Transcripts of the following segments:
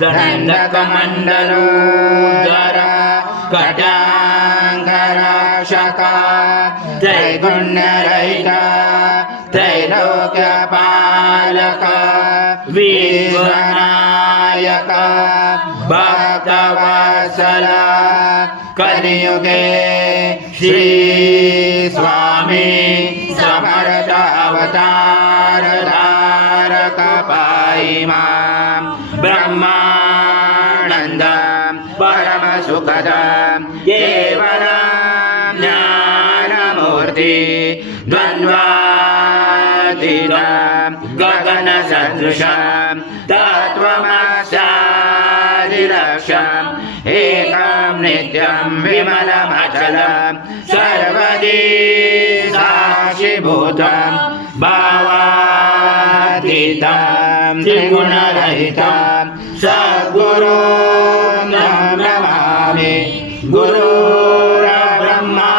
दण्डकमण्डलोदर कटाङ्गरक्षक त्रैगुण्यरहित त्रैलोक्यपालक विश्वनायक भक्तवत्सल कलियुगे श्री स्वामी समर्थ अवतार धारक पाहि मां ब्रह्मानंद परम सुखद केवलं ज्ञानमूर्ति द्वन्द्वातीत गगन सदृश तत्त्वमस्यादिलक्ष्यम् एकं नित्यं विमलमचलं सर्वदी साक्षिभूतं भावातीतं त्रिगुणरहितं सद्गुरुं नमामि। गुरुर्ब्रह्मा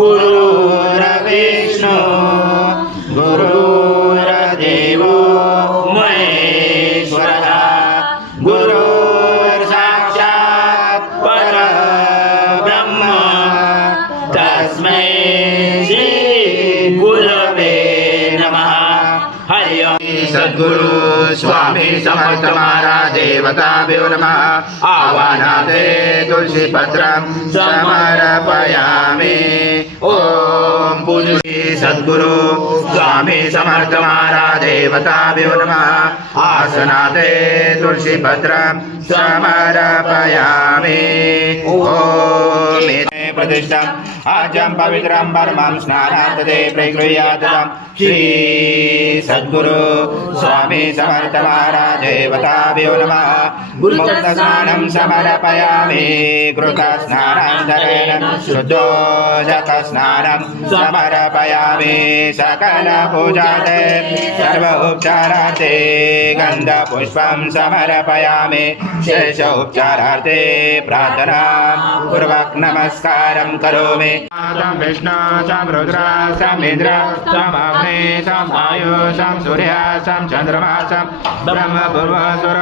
गुरुर्विष्णु गुरुर्देवो महेश्वरः गुरुर्साक्षात् परब्रह्म तस्मै श्री गुरवे नमः। हरि ओम। सद्गुरु स्वामी समर्थ महाराज देवताभ्यो नमः। आवाहनाते तुलसी पत्रं समर्पयामि। ओम पूज्य सद्गुरु स्वामी समर्थ महाराज देवताभ्यो नमः। आसनाते तुलसी पत्रं समर्पयामि। ओम प्रतिष्ठा आजं पवित्रं परमं स्नानान्ते प्रगृह्यातं श्री सद्गुरु स्वामी समर्थ महाराज देवताभ्यो नमः। मुक्तस्नानं समर्पयामि। कृतस्नानान्तरेण शुद्धोदकस्नानं समर्पयामि। सकलपूजाते सर्वोपचारार्थे गन्धपुष्पं समर्पयामि। शेषोपचारार्थे प्रार्थनां पूर्वक नमस्कारं करोमि। विष्णु सं रुद्र सं इन्द्र सं अग्नि सं वायु सं सूर्य सं चन्द्रमा सं ब्रह्म पूर्वसुर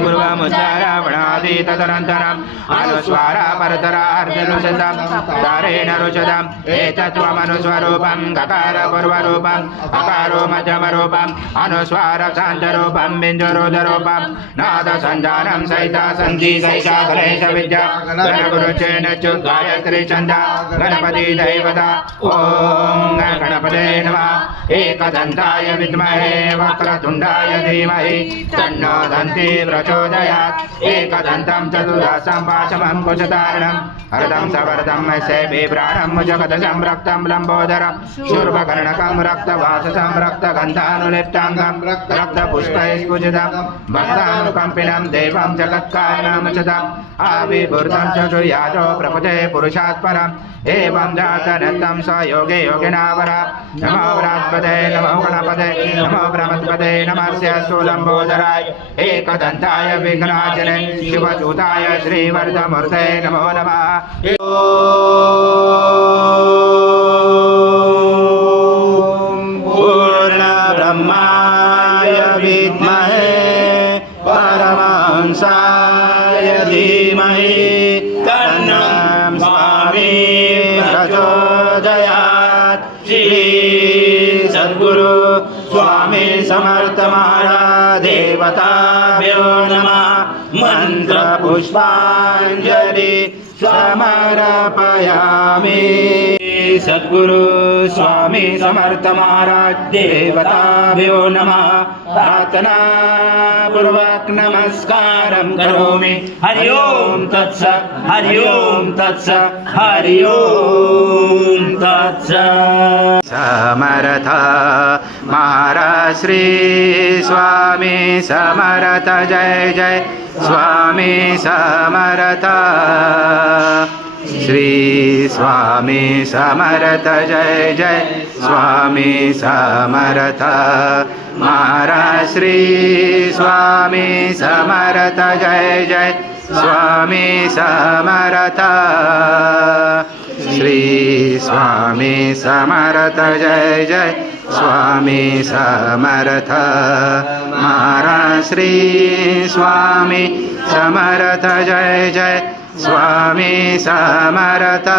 पूर्वमुच्चारावणादि तदनन्तरम् अनुस्वारा परतरा अर्धरुषदं दारेण रुषदम् एतत्त्वमनुस्वरूपं गकार पूर्वरूपम् अकारो मध्यमरूपम् अनुस्वार शान्तरूपं बिन्दुरुदरूपं नाद सञ्जानं सहिता सन्धि सहिता गणेश विद्या गणगुरुचेन च गायत्री छन्द गणपति दैवता। ओम गणपते नमः। एकदन्ताय विद्महे वक्रतुण्डाय धीमहि तन्नो दन्ति प्रचोदयात्। एकदन्तं चतुर्दशं पाशमं कुशधारणं हरदं सवर्धं बिभ्राणं जगदशं रक्तं लम्बोदरं शूर्पकर्णकं रक्तवाससं रक्तगन्धानुलिप्ताङ्गं रक्तपुष्पैस्फुजितं भक्तानुकम्पिनं देवं जगत्कारणमचदम् आविर्भूतं चतुर्याजो प्रपदे पुरुषात् परम् एवं जातनन्तं स योगे योगिनावर। नमो बृहस्पते नमो गणपते नमो ब्रह्मस्पते नमस्य स्थूलम्बोदराय एकदन्ताय विघ्नाचने शिवदूताय श्रीवर्धमूर्ते नमो नमः। पूर्णब्रह्माय विद्महे परमहंसाय धीमहि तन्नो स्वामी प्रचोदयात्। श्री सद्गुरु स्वामी समर्थ महाराज देवताभ्यो नमः। मंत्र पुष्पांजलि समर्पयामि। सद्गुरु स्वामी समर्थ महाराज देवताभ्यो नमः। प्रार्थना पूर्वक नमस्कारं करोमि। हरि ओम तत्सत् हरि ओम तत्सत् हरि ओम तत्सत्। समर्थ महाराज श्री स्वामी समर्थ जय जय स्वामी समर्थ। श्री स्वामी समर्थ जय जय स्वामी समर्थ। महाराज श्री स्वामी समर्थ जय जय स्वामी समर्थ। श्री स्वामी समर्थ जय जय स्वामी समर्थ महाराज श्री स्वामी समर्थ जय जय स्वामी समर्थ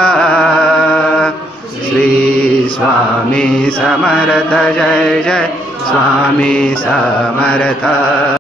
श्री स्वामी समर्थ जय जय स्वामी समर्थ